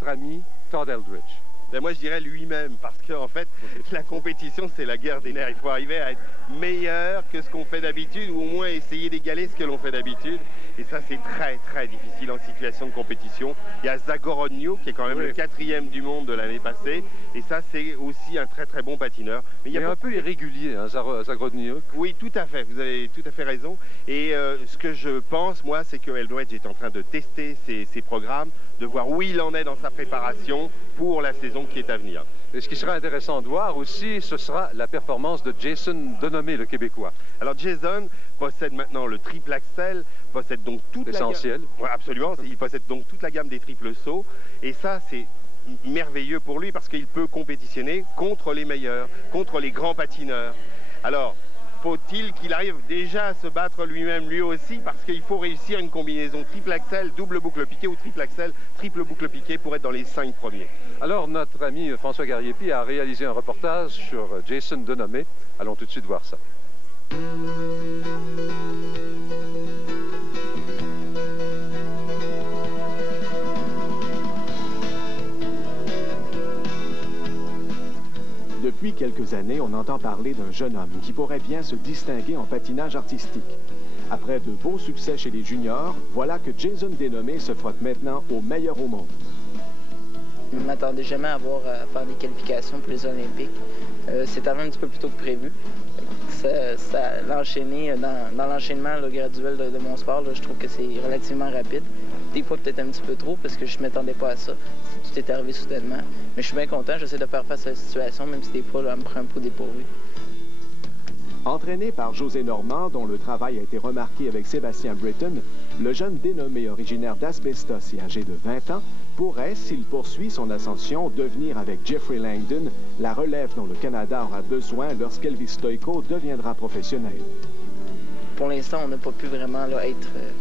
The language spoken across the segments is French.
notre ami Todd Eldredge? Ben moi, je dirais lui-même, parce qu'en fait, la compétition, c'est la guerre des nerfs. Il faut arriver à être meilleur que ce qu'on fait d'habitude, ou au moins essayer d'égaler ce que l'on fait d'habitude. Et ça, c'est très, très difficile en situation de compétition. Il y a Zagorodniuk, qui est quand même le 4e du monde de l'année passée. Et ça, c'est aussi un très, très bon patineur. Mais il est un peu irrégulier, hein, Zagorodniuk. Oui, tout à fait. Vous avez tout à fait raison. Et ce que je pense, moi, c'est que Eldredge est en train de tester ses programmes, de voir où il en est dans sa préparation pour la saison qui est à venir. Et ce qui sera intéressant de voir aussi, ce sera la performance de Jason Denomé, le Québécois. Alors Jason possède maintenant le triple axel, possède donc toute Essentiel. la gamme... Ouais, absolument, il possède donc toute la gamme des triples sauts. Et ça, c'est merveilleux pour lui parce qu'il peut compétitionner contre les meilleurs, contre les grands patineurs. Alors, faut-il qu'il arrive déjà à se battre lui-même, lui aussi, parce qu'il faut réussir une combinaison triple axel, double boucle piquée ou triple axel, triple boucle piquée pour être dans les 5 premiers. Alors, notre ami François Gariepi a réalisé un reportage sur Jason Denomé. Allons tout de suite voir ça. Depuis quelques années, on entend parler d'un jeune homme qui pourrait bien se distinguer en patinage artistique. Après de beaux succès chez les juniors, voilà que Jason Denomé se frotte maintenant au meilleur au monde. Je ne m'attendais jamais à faire des qualifications pour les Olympiques. C'est arrivé un petit peu plus tôt que prévu. L'enchaîner dans l'enchaînement graduel de mon sport, là, je trouve que c'est relativement rapide. Des fois peut-être un petit peu trop parce que je ne m'attendais pas à ça. Tout est arrivé soudainement. Mais je suis bien content, j'essaie de faire face à la situation, même si des fois, là, elle me prend un peu dépourvu. Entraîné par José Normand, dont le travail a été remarqué avec Sébastien Britton, le jeune Dénommé originaire d'Asbestos et âgé de 20 ans pourrait, s'il poursuit son ascension, devenir avec Jeffrey Langdon la relève dont le Canada aura besoin lorsqu'Elvis Stojko deviendra professionnel. Pour l'instant, on n'a pas pu vraiment là,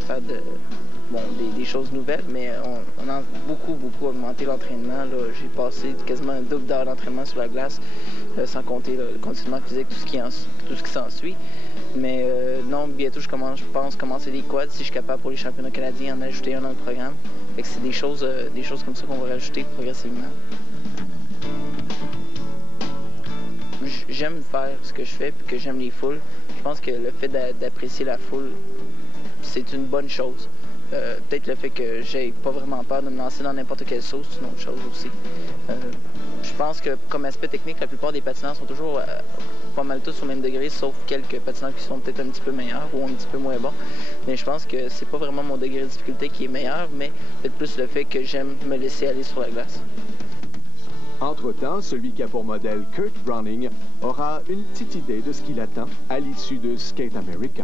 faire des choses nouvelles, mais on a beaucoup augmenté l'entraînement. J'ai passé quasiment un double d'heures d'entraînement sur la glace, sans compter le conditionnement physique, tout ce qui s'ensuit. Mais non, bientôt, je pense commencer les quads si je suis capable pour les championnats canadiens en ajouter un dans le programme. C'est des choses comme ça qu'on va rajouter progressivement. J'aime faire ce que je fais puis que j'aime les foules. Je pense que le fait d'apprécier la foule, c'est une bonne chose. Peut-être le fait que j'ai pas vraiment peur de me lancer dans n'importe quelle sauce, c'est une autre chose aussi. Je pense que comme aspect technique, la plupart des patineurs sont toujours pas mal tous au même degré, sauf quelques patineurs qui sont peut-être un petit peu meilleurs ou un petit peu moins bons. Mais je pense que c'est pas vraiment mon degré de difficulté qui est meilleur, mais peut-être plus le fait que j'aime me laisser aller sur la glace. Entre-temps, celui qui a pour modèle Kurt Browning aura une petite idée de ce qui l'attend à l'issue de Skate America.